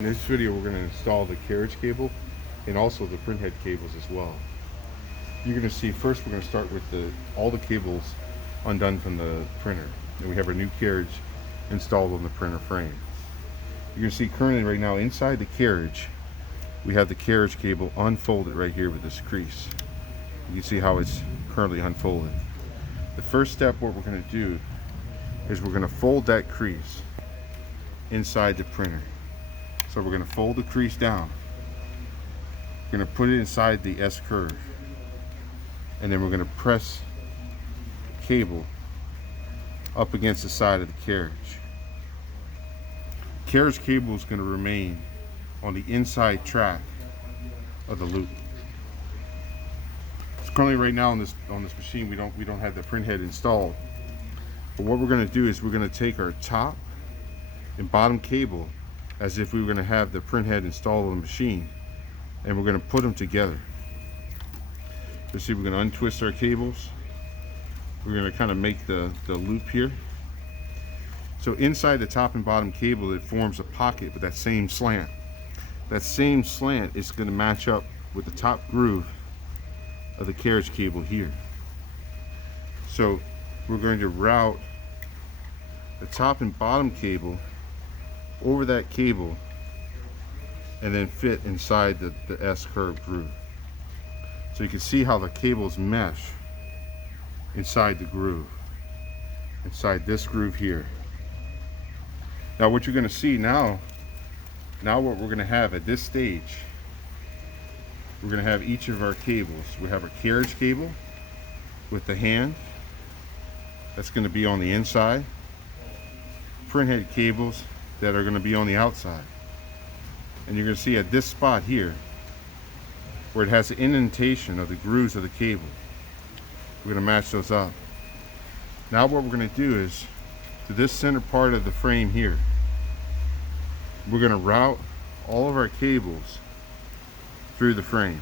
In this video, we're going to install the carriage cable and also the printhead cables as well. You're going to see first we're going to start with all the cables undone from the printer. And we have our new carriage installed on the printer frame. You're going to see currently right now inside the carriage, we have the carriage cable unfolded right here with this crease. You can see how it's currently unfolded. The first step, what we're going to do is we're going to fold that crease inside the printer. So we're going to fold the crease down. We're going to put it inside the S curve. And then we're going to press the cable up against the side of the carriage. Carriage cable is going to remain on the inside track of the loop. So currently right now on this machine we don't have the printhead installed. But what we're going to do is we're going to take our top and bottom cable as if we were going to have the printhead installed on the machine, and we're going to put them together. You see, we're going to untwist our cables. We're going to kind of make the loop here. So inside the top and bottom cable, it forms a pocket with that same slant. That same slant is going to match up with the top groove of the carriage cable here. So we're going to route the top and bottom cable over that cable and then fit inside the S curve groove. So you can see how the cables mesh inside the groove, inside this groove here. Now what you're going to see now what we're going to have at this stage, we're going to have each of our cables. We have our carriage cable with the hand that's going to be on the inside, printhead cables that are going to be on the outside. And you're going to see at this spot here where it has the indentation of the grooves of the cable, we're going to match those up. Now what we're going to do is to this center part of the frame here, we're going to route all of our cables through the frame.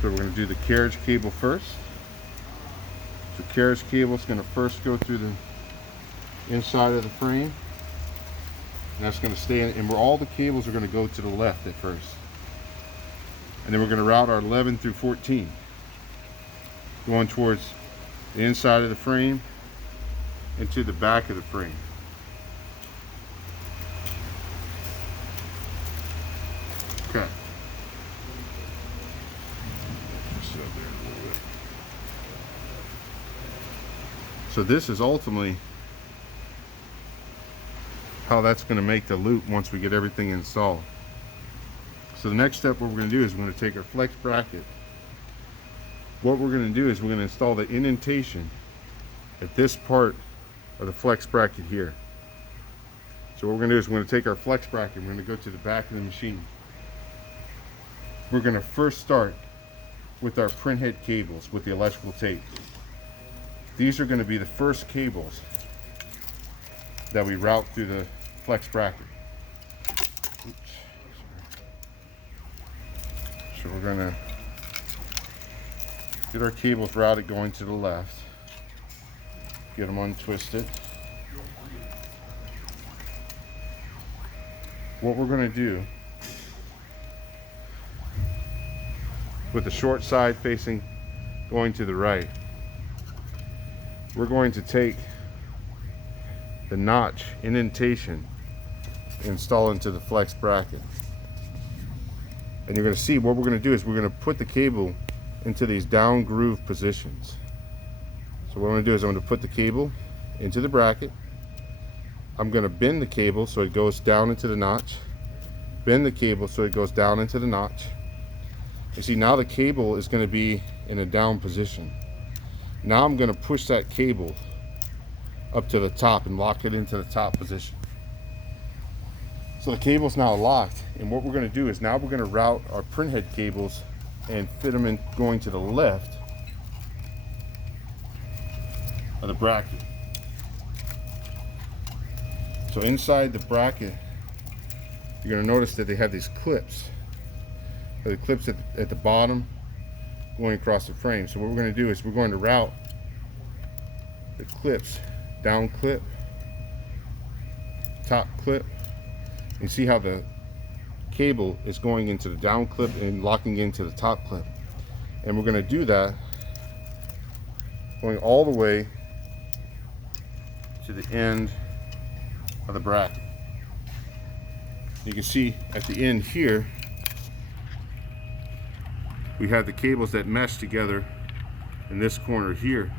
So we're going to do the carriage cable first. So carriage cable is going to first go through the inside of the frame, and that's going to stay in, and where all the cables are going to go to the left at first, and then we're going to route our 11 through 14 going towards the inside of the frame into the back of the frame. Okay. So this is ultimately how that's going to make the loop once we get everything installed. So the next step, what we're going to do is we're going to take our flex bracket. What we're going to do is we're going to install the indentation at this part of the flex bracket here. So what we're going to do is we're going to take our flex bracket, we're going to go to the back of the machine. We're going to first start with our printhead cables with the electrical tape. These are going to be the first cables that we route through the flex bracket. Oops. So we're going to get our cables routed going to the left, get them untwisted. What we're going to do with the short side facing going to the right, we're going to take the notch indentation install into the flex bracket, and you're going to see what we're going to do is we're going to put the cable into these down groove positions. So what I'm going to do is I'm going to put the cable into the bracket. I'm going to bend the cable so it goes down into the notch, bend the cable so it goes down into the notch. You see, now the cable is going to be in a down position. Now I'm going to push that cable up to the top and lock it into the top position. So the cable's now locked, and what we're going to do is now we're going to route our printhead cables and fit them in going to the left of the bracket. So inside the bracket, you're going to notice that they have these clips. The clips at the bottom going across the frame. So what we're going to do is we're going to route the clips, down clip, top clip, You see how the cable is going into the down clip and locking into the top clip. And we're going to do that going all the way to the end of the bracket. You can see at the end here we have the cables that mesh together in this corner here,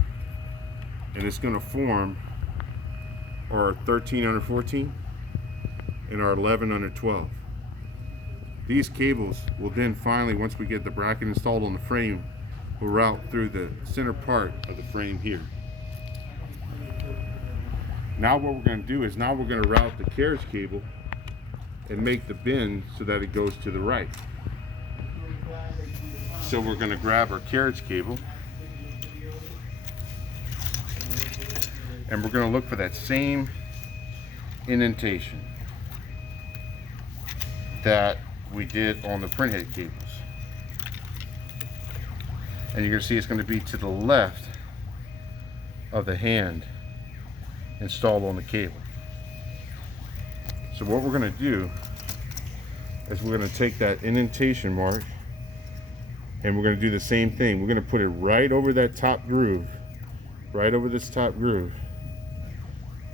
and it's going to form our 13 under 14 and our 11 under 12. These cables will then finally, once we get the bracket installed on the frame, will route through the center part of the frame here. Now what we're going to do is now we're going to route the carriage cable and make the bend so that it goes to the right. So we're going to grab our carriage cable and we're going to look for that same indentation that we did on the printhead cables. And you're going to see it's going to be to the left of the hand installed on the cable. So what we're going to do is we're going to take that indentation mark and we're going to do the same thing. We're going to put it right over that top groove, right over this top groove,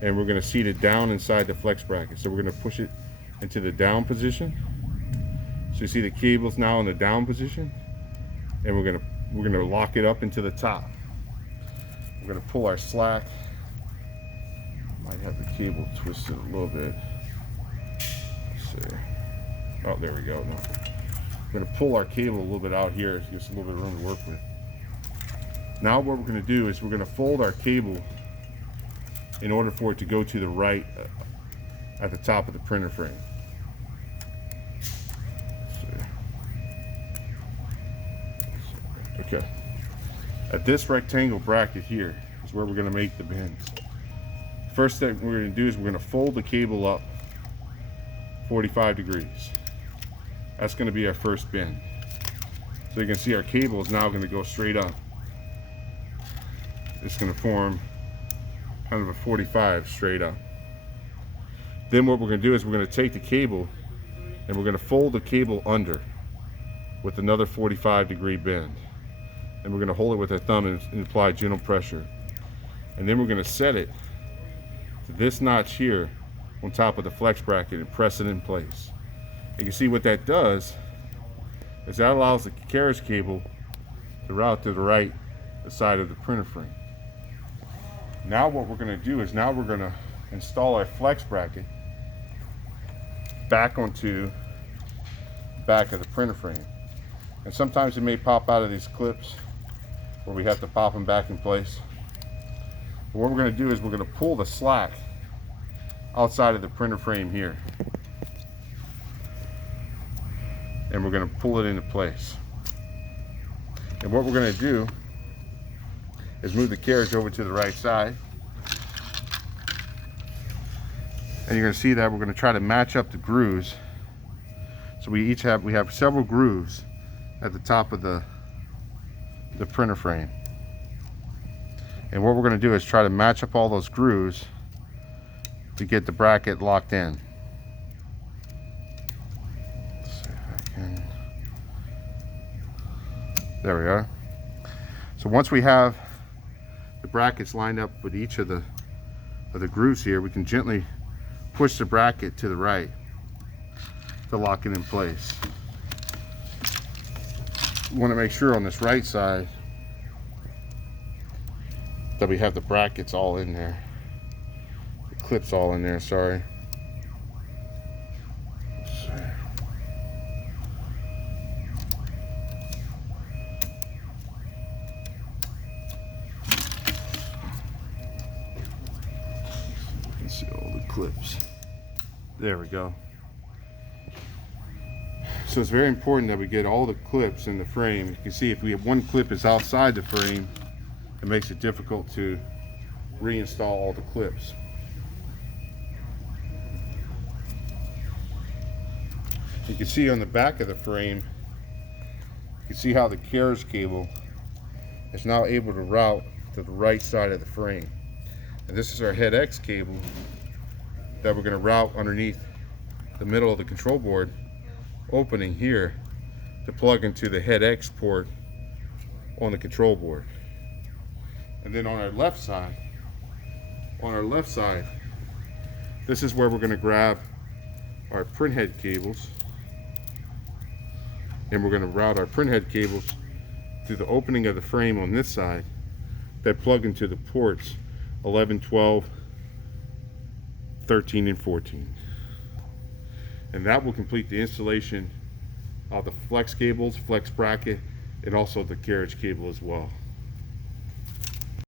and we're going to seat it down inside the flex bracket. So we're going to push it into the down position. So you see the cable's now in the down position, and we're going to lock it up into the top. We're going to pull our slack. Might have the cable twisted a little bit. Let's see. Oh, there we go. No. We're going to pull our cable a little bit out here to give us a little bit of room to work with. Now what we're going to do is we're going to fold our cable in order for it to go to the right at the top of the printer frame. Okay. At this rectangle bracket here is where we're going to make the bends. First thing we're going to do is we're going to fold the cable up 45 degrees. That's going to be our first bend. So you can see our cable is now going to go straight up. It's going to form kind of a 45 straight up. Then what we're going to do is we're going to take the cable and we're going to fold the cable under with another 45 degree bend. And we're going to hold it with our thumb and apply gentle pressure. And then we're going to set it to this notch here on top of the flex bracket and press it in place. You can see what that does is that allows the carriage cable to route to the right side of the printer frame. Now what we're going to do is now we're going to install our flex bracket back onto the back of the printer frame. And sometimes it may pop out of these clips where we have to pop them back in place. But what we're going to do is we're going to pull the slack outside of the printer frame here. And we're going to pull it into place. And what we're going to do is move the carriage over to the right side. And you're going to see that we're going to try to match up the grooves. So we have several grooves at the top of the printer frame. And what we're going to do is try to match up all those grooves to get the bracket locked in. Let's see if I can. There we are. So once we have the brackets lined up with each of the grooves here, we can gently push the bracket to the right to lock it in place. We want to make sure on this right side that we have the brackets all in there, the clips all in there, sorry. Let's see. You can see all the clips. There we go. So it's very important that we get all the clips in the frame. You can see if we have one clip is outside the frame, it makes it difficult to reinstall all the clips. You can see on the back of the frame, you can see how the carriage cable is now able to route to the right side of the frame. And this is our head X cable that we're going to route underneath the middle of the control board opening here to plug into the head X port on the control board. And then on our left side, this is where we're going to grab our printhead cables, and we're going to route our printhead cables through the opening of the frame on this side that plug into the ports 11, 12, 13, and 14. And that will complete the installation of the flex cables, flex bracket, and also the carriage cable as well.